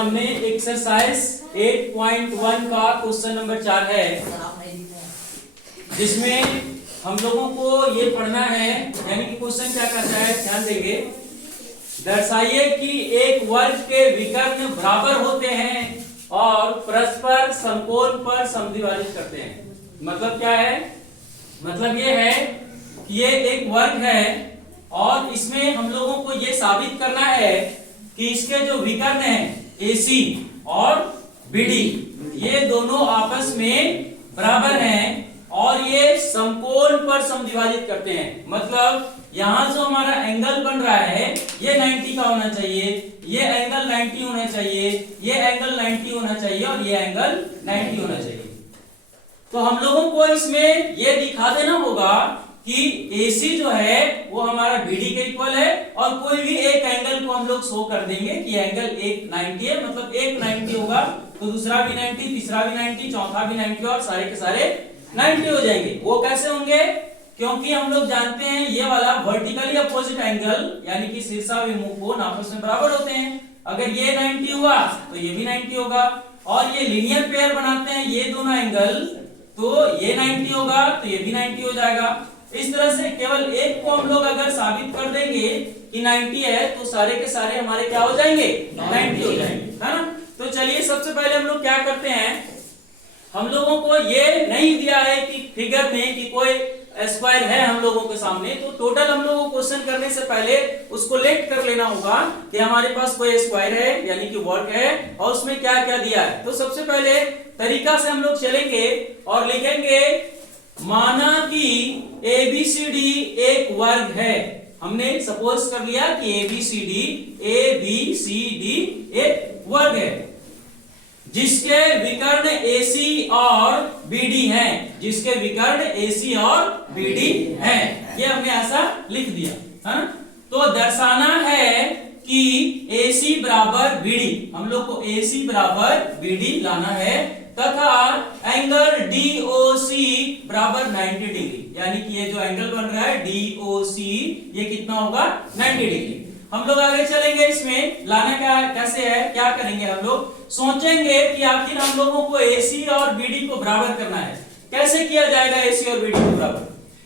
सामने एक्सरसाइज 8.1 का question number 4 है, जिसमें हम लोगों को ये पढ़ना है, यानी कि क्वेश्चन क्या कहता है, ध्यान देंगे। दर्शाइए कि एक वर्ग के विकर्ण बराबर होते हैं और परस्पर समकोण पर समद्विभाजित करते हैं। मतलब क्या है? मतलब ये है कि ये एक वर्ग है और इसमें हम लोगों को ये साबित करना है कि इसके जो विकर्ण हैं AC और BD, ये दोनों आपस में बराबर हैं और ये समकोण पर समद्विभाजित करते हैं। मतलब यहाँ जो हमारा एंगल बन रहा है ये 90 का होना चाहिए, ये एंगल 90 होना चाहिए, ये एंगल 90 होना चाहिए और ये एंगल 90 होना चाहिए। तो हम लोगों को इसमें ये दिखा देना होगा कि AC जो है वो हमारा BD के इक्वल है और कोई भी एक एंगल को हम लोग शो कर देंगे कि एंगल एक 90 है, मतलब एक 90 होगा तो दूसरा भी 90, तीसरा भी 90, चौथा भी 90 और सारे के सारे 90 हो जाएंगे। वो कैसे होंगे? क्योंकि हम लोग जानते हैं ये वाला वर्टिकली अपोजिट एंगल यानी कि शीर्षाभिमुख कोण आपस में बराबर होते हैं। अगर ये 90 हुआ तो ये भी 90 होगा और ये लीनियर पेयर बनाते हैं ये दोनों एंगल, तो ये 90 होगा तो ये भी 90 हो जाएगा। इस तरह से केवल एक को हम लोग अगर साबित कर देंगे कि 90 है तो सारे के सारे हमारे क्या हो जाएंगे? 90 हो जाएंगे, है ना। तो चलिए सबसे पहले हम लोग क्या करते हैं, हम लोगों को ये नहीं दिया है कि फिगर में कि कोई स्क्वायर है हम लोगों के सामने, तो टोटल हम लोगों को क्वेश्चन करने से पहले उसको लेट कर लेना होगा कि हमारे पास कोई स्क्वायर है यानी कि वर्ग है और उसमें क्या क्या दिया है। तो सबसे पहले तरीका से हम लोग चलेंगे और लिखेंगे, माना कि ABCD एक वर्ग है। हमने सपोज कर लिया कि ABCD एक वर्ग है जिसके विकर्ण AC और BD हैं, जिसके विकर्ण AC और BD हैं। ये हमने ऐसा लिख दिया, है? तो दर्शाना है कि AC बराबर BD, हम लोग को AC बराबर BD लाना है तथा एंगल DOC बराबर 90 डिग्री, यानी कि ये जो एंगल बन रहा है DOC ये कितना होगा? 90 डिग्री। हम लोग आगे चलेंगे, इसमें लाना क्या कैसे है, क्या करेंगे, हम लोग सोचेंगे कि आखिर हम लोगों को AC और BD को बराबर करना है। कैसे किया जाएगा AC और BD को बराबर?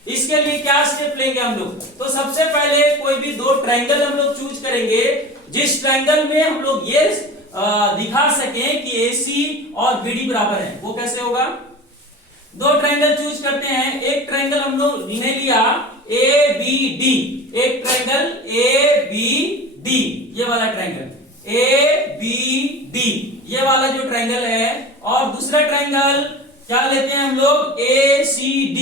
इसके लिए क्या स्टेप लेंगे हम लोग? तो सबसे पहले कोई भी दो ट्रायंगल हम लोग चूज करेंगे जिस ट्रायंगल में हम लोग ये दिखा सकें कि AC और BD बराबर है। वो कैसे होगा? दो ट्रायंगल चूज करते हैं। एक ट्रायंगल हम लोग ने लिया ABD, एक ट्रायंगल ABD, ये वाला ट्रायंगल ABD, ये वाला जो ट्रायंगल है, और दूसरा ट्रायंगल क्या लेते हैं हम लोग? ACD,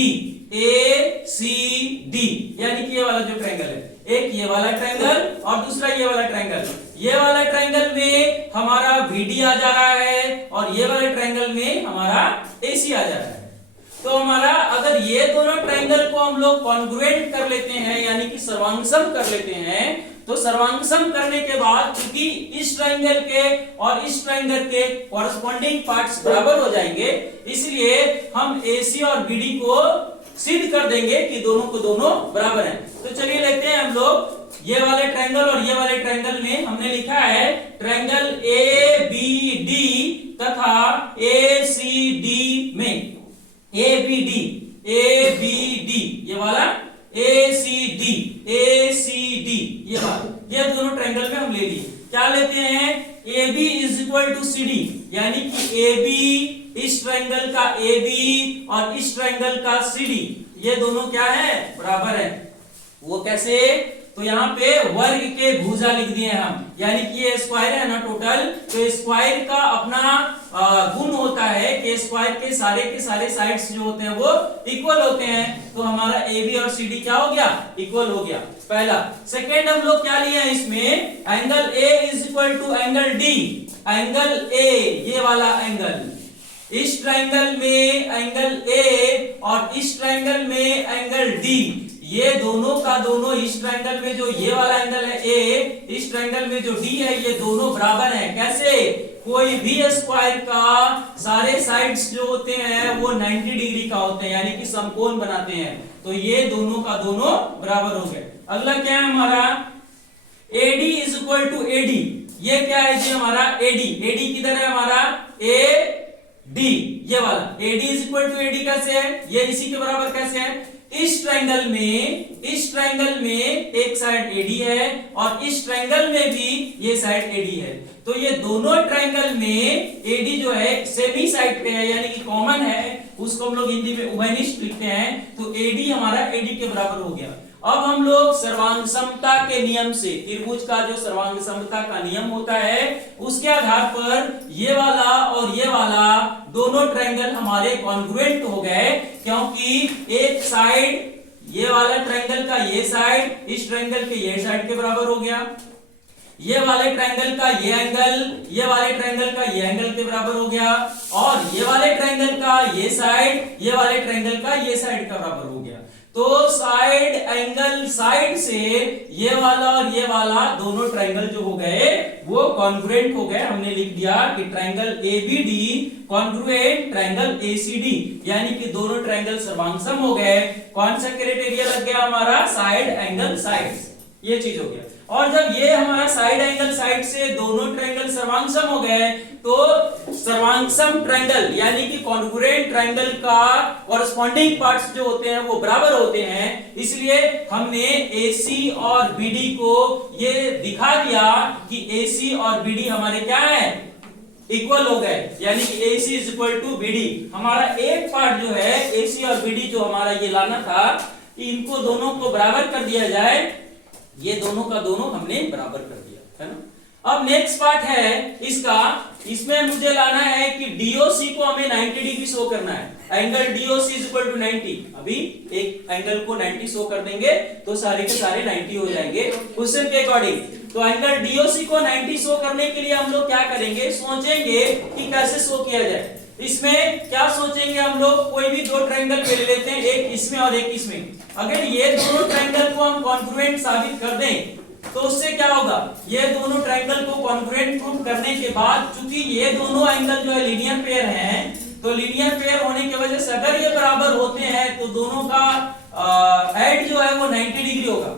यानी कि ये वाला जो ट्रायंगल है, एक ये वाला ट्रायंगल और दूसरा ये वाला ट्रायंगल। ये वाला ट्रायंगल में हमारा BD आ जा रहा है और ये वाले ट्रायंगल में हमारा AC आ जा रहा है। तो हमारा अगर ये दोनों ट्रायंगल को हम लोग कॉन्ग्रुएंट कर लेते हैं यानी कि सर्वांगसम कर लेते हैं, तो सर्वांगसम करने के बाद क्योंकि इस ट्रायंगल के और इस ट्रायंगल के कॉरस्पॉन्डिंग पार्ट्स बराबर हो जाएंगे, इसलिए हम AC और BD को सिद्ध कर देंगे कि दोनों को दोनों बराबर हैं। तो चलिए लेते हैं हम लोग ये वाले ट्रायंगल और ये वाले ट्रायंगल में हमने लिखा है ट्रायंगल ABD तथा ACD में ABD, ये वाला ACD, ये वाला, ये दोनों ट्रायंगल में हम ले लिए। क्या लेते हैं? AB is equal to CD, यानी कि AB, इस ट्रायंगल का AB और इस ट्रायंगल का CD, ये दोनों क्या है? बराबर है। वो कैसे? तो यहाँ पे वर्ग के भुजा लिख दिए हम, यानी कि ये स्क्वायर है ना टोटल, तो स्क्वायर का अपना गुण होता है कि स्क्वायर के सारे साइड्स जो होते हैं वो इक्वल होते हैं। तो हमारा AB और CD क्या हो गया? इक्वल हो गया, पहला। सेकेंड हम लोग क्या लिए हैं इसमें? Angle A is equal to angle D, angle A ये वाला एंगल, इस ट्रायंगल में एंगल A और इस ट्रायंगल में एंगल D, ये दोनों का दोनों इस ट्रायंगल में जो ये वाला एंगल है A, इस ट्रायंगल में जो D है, ये दोनों बराबर हैं। कैसे? कोई भी स्क्वायर का सारे साइड्स जो होते हैं वो 90 डिग्री का होते हैं, यानी कि समकोण बनाते हैं। तो ये दोनों का दोनों बराबर हो गए। अगला क्या है हमारा? AD is equal to AD, ये क्या है जी हमारा एडी, एडी किधर है हमारा ए डी, ये वाला AD is equal to AD कैसे है, ये इसी के बराबर कैसे है, इस ट्रायंगल में एक साइड AD है और इस ट्रायंगल में भी ये साइड AD है, तो ये दोनों ट्रायंगल में AD जो है सेमी साइड पे है यानी कि कॉमन है, उसको हम लोग हिंदी में उभयनिष्ठ लिखते हैं, तो AD हमारा AD के बराबर हो गया। अब हम लोग सर्वांग समता के नियम से, त्रिभुज का जो सर्वांग समता का नियम होता है उसके आधार पर ये वाला और ये वाला दोनों ट्रायंगल हमारे कॉन्ग्रुएंट हो गए, क्योंकि एक साइड ये वाला ट्रायंगल का ये साइड इस ट्रायंगल के ये साइड के बराबर हो गया, ये वाले ट्रायंगल का ये एंगल ये वाले ट्रायंगल का ये एंगल के बराबर हो गया, और ये वाले ट्रायंगल का ये साइड ये वाले ट्रायंगल का ये साइड का बराबर हो गया। तो साइड एंगल साइड से ये वाला और ये वाला दोनों ट्रायंगल जो हो गए वो कॉन्ग्रुएंट हो गए। हमने लिख दिया कि triangle ABD congruent triangle ACD, यानी कि दोनों ट्रायंगल सर्वांगसम हो गए। कौन सा क्राइटेरिया लग गया हमारा, साइड एंगल साइड, ये चीज हो गया। और जब ये हमारा साइड एंगल साइड से दोनों ट्रायंगल सर्वांगसम हो गए तो सर्वांगसम ट्रायंगल यानी कि कॉन्ग्रुएंट ट्रायंगल का कॉरस्पॉन्डिंग पार्ट्स जो होते हैं वो बराबर होते हैं, इसलिए हमने AC और BD को ये दिखा दिया कि AC और BD हमारे क्या है, इक्वल हो गए, यानी कि AC is equal to BD। हमारा एक पार्ट जो है AC और BD जो हमारा ये लाना था, इनको दोनों को बराबर कर दिया जाए, ये दोनों का दोनों हमने बराबर कर दिया, है ना। अब नेक्स्ट पार्ट है इसका, इसमें मुझे लाना है कि DOC को हमें 90 डिग्री शो करना है। Angle DOC is equal to 90। अभी एक एंगल को 90 शो कर देंगे तो सारे के सारे 90 हो जाएंगे क्वेश्चन के अकॉर्डिंग। तो एंगल DOC को 90 शो करने के लिए हम लोग क्या करेंगे, सोचेंगे कि कैसे शो किया जाए। इसमें क्या सोचेंगे हम लोग, कोई भी दो ट्रायंगल ले लेते हैं, एक इसमें और एक इसमें। अगर ये दोनों ट्रायंगल को हम कॉन्ग्रुएंट साबित कर दें तो उससे क्या होगा, ये दोनों ट्रायंगल को कॉन्ग्रुएंट प्रूव करने के बाद, चूंकि ये दोनों एंगल जो है लीनियर पेयर हैं, तो लीनियर पेयर होने की वजह से अगर ये बराबर होते हैं तो दोनों का एड जो है वो 90 डिग्री होगा।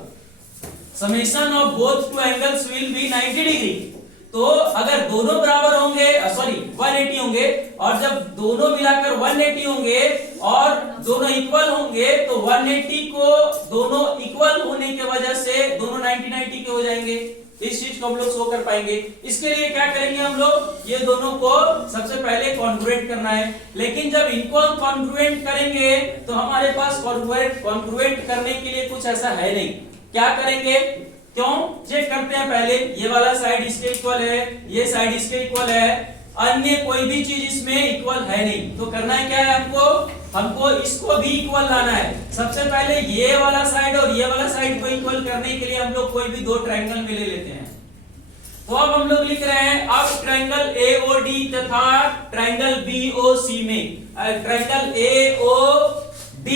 Summation of both two angles will be 90 degree. तो अगर दोनों बराबर होंगे, सॉरी 180 होंगे, और जब दोनों मिलाकर 180 होंगे और दोनों इक्वल होंगे तो 180 को दोनों इक्वल होने की वजह से दोनों 90 के हो जाएंगे। इस चीज को हम लोग शो कर पाएंगे। इसके लिए क्या करेंगे हम लोग, ये दोनों को सबसे पहले कॉन्ग्रुएंट करना है। लेकिन जब इनको हम कॉन्ग्रुएंट करेंगे तो हमारे पास कॉन्ग्रुएंट करने के लिए कुछ ऐसा है नहीं। क्या करेंगे, क्यों, चेक करते हैं पहले। ये वाला साइड इसके इक्वल है, ये साइड इसके इक्वल है, अन्य कोई भी चीज इसमें इक्वल है नहीं। तो करना है क्या है हमको इसको भी इक्वल लाना है। सबसे पहले ये वाला साइड और ये वाला साइड को इक्वल करने के लिए हम लोग कोई भी दो ट्रायंगल में ले लेते हैं। तो अब हम लोग लिख रहे हैं, अब ट्रायंगल AOD तथा ट्रायंगल BOC में, ट्रायंगल AOD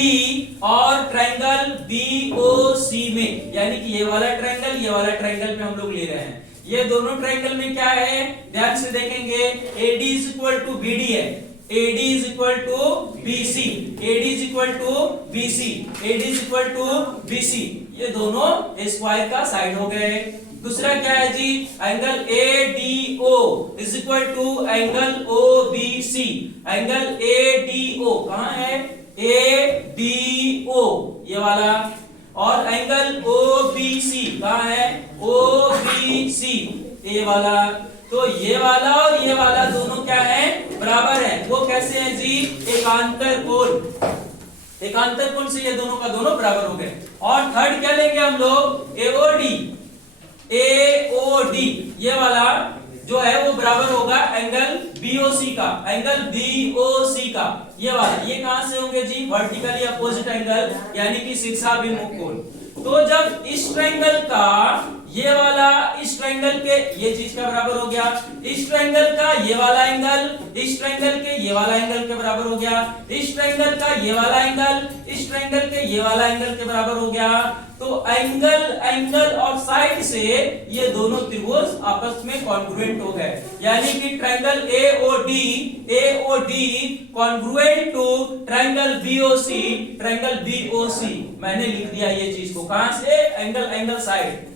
और ट्रायंगल BOC में, यानी कि ये वाला ट्रायंगल में हम लोग ले रहे हैं। ये दोनों ट्रायंगल में क्या है, ध्यान से देखेंगे, AD is equal to BD है, AD is equal to BC, AD is equal to BC, AD is equal to BC। ये दोनों स्क्वायर का साइड हो गए। दूसरा क्या है जी, angle ADO is equal to angle OBC। Angle ADO कहां है, ADO ये वाला, और एंगल OBC कहां है, OBC ये वाला। तो ये वाला और ये वाला दोनों क्या है, बराबर है। वो कैसे हैं जी, एकांतर कोण से ये दोनों का दोनों बराबर हो गए। और थर्ड क्या लेंगे हम लोग, AOD ये वाला जो है वो बराबर होगा एंगल BOC का, एंगल BOC का ये वाला। ये कहां से होंगे जी, वर्टिकली अपोजिट एंगल, यानी कि शीर्षाभिमुख कोण। तो जब इस ट्रायंगल का ये वाला इस ट्रायंगल के ये चीज का बराबर हो गया, इस ट्रायंगल का ये वाला एंगल इस ट्रायंगल के ये वाला एंगल के बराबर हो गया, इस ट्रायंगल का ये वाला एंगल इस ट्रायंगल के ये वाला एंगल के बराबर हो गया, तो एंगल और साइड से ये दोनों त्रिभुज आपस में कॉन्ग्रुएंट हो गए। यानी कि triangle AOD congruent to triangle BOC। मैंने लिख दिया ये चीज को, कहां से, एंगल साइड।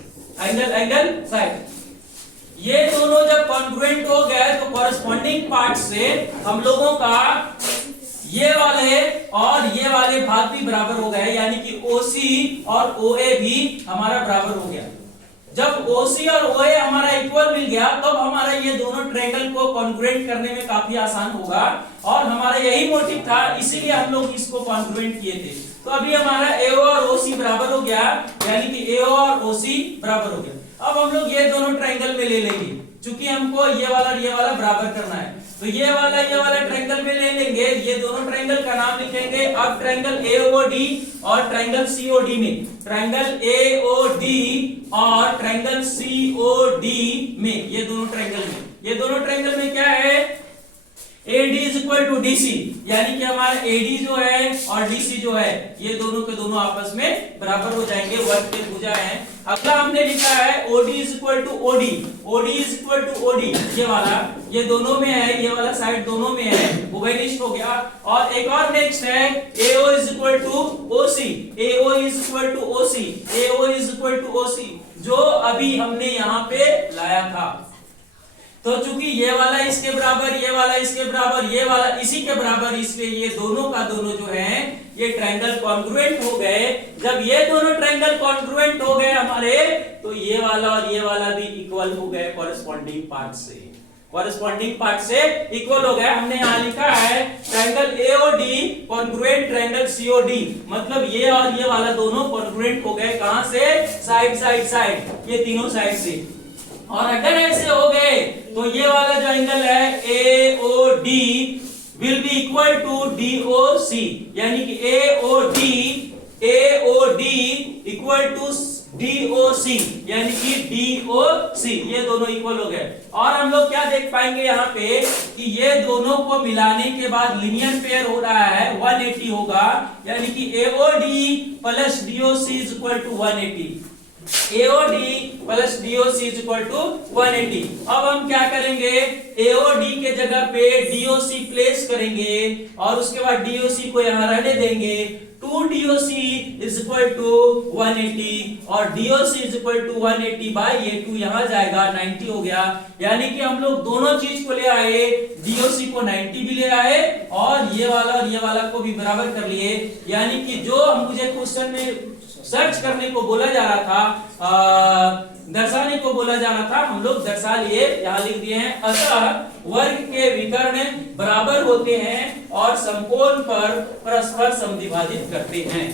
ये दोनों जब कॉन्ग्रुएंट हो गए तो कॉरेस्पॉन्डिंग पार्ट से हम लोगों का ये वाले और ये वाले भाग भी बराबर हो गए, यानी कि OC और OA भी हमारा बराबर हो गया। जब OC और OA हमारा इक्वल मिल गया तब हमारा ये दोनों ट्रायंगल को कॉन्ग्रुएंट करने में काफी आसान होगा, और हमारा यही मोटिव था, इसीलिए हम लोग इसको कॉन्ग्रुएंट किए थे। तो अभी हमारा AO और OC बराबर हो गया, यानी कि AO और OC बराबर हो गया। अब हम लोग ये दोनों ट्रायंगल में ले लेंगे, क्योंकि हमको ये वाला बराबर करना है, तो ये वाला ट्रायंगल में ले लेंगे। ये दोनों ट्रायंगल का नाम लिखेंगे अब ट्रायंगल AOD और ट्रायंगल COD में, ट्रायंगल AOD और ट्रायंगल COD में, ये दोनों ट्रायंगल में क्या है, AD is equal to DC, यानी कि हमारा AD जो है और DC जो है ये दोनों के दोनों आपस में बराबर हो जाएंगे, वर्ग के भुजा है। अगला हमने लिखा है OD is equal to OD, OD is equal to OD, ये दोनों में है, ये वाला साइड दोनों में है, उभयनिष्ठ हो गया। और एक और नेक्स्ट है AO is equal to OC, AO is equal to OC, AO is equal to OC, जो अभी हमने यहाँ पे लाया था। तो चूंकि ये वाला इसके बराबर, ये वाला इसके बराबर, ये वाला इसी के बराबर, इसलिए ये दोनों का दोनों जो है ये ट्रायंगल कॉन्ग्रुएंट हो गए। जब ये दोनों ट्रायंगल कॉन्ग्रुएंट हो गए हमारे, तो ये वाला और ये वाला भी इक्वल हो गए कॉरेस्पॉन्डिंग पार्ट से, कॉरेस्पॉन्डिंग पार्ट से इक्वल हो गए। हमने यहाँ लिखा है triangle AOD congruent triangle COD, मतलब ये और ये वाला दोनों कॉन्ग्रुएंट हो गए, कहां से, साइड, ये तीनों साइड से। और अगर ऐसे हो गए तो ये वाला जो एंगल है AOD will be equal to DOC, यानी कि AOD इक्वल टू DOC, यानी कि DOC, ये दोनों इक्वल हो गए। और हम लोग क्या देख पाएंगे यहाँ पे कि ये दोनों को मिलाने के बाद लीनियर पेयर हो रहा है, 180 होगा, यानी कि AOD plus DOC is equal to 180, AOD plus DOC is equal to 180। अब हम क्या करेंगे, AOD के जगह पे DOC प्लेस करेंगे और उसके बाद DOC को यहाँ रहने देंगे। 2DOC इज इक्वल टू 180 और DOC is equal to 180 by ये 2 यहाँ जाएगा, 90 हो गया। यानी कि हम लोग दोनों चीज को ले आए, DOC को 90 भी ले आए और ये वाला को भी बराबर कर लिए। यानी कि जो मुझे क्वेश्चन में सर्च करने को बोला जा रहा था, दर्शाने को बोला जा रहा था, हम लोग दर्शा लिए, यहाँ लिख दिए हैं। अतः वर्ग के विकर्ण बराबर होते हैं और समकोण पर परस्पर समद्विभाजित करते हैं।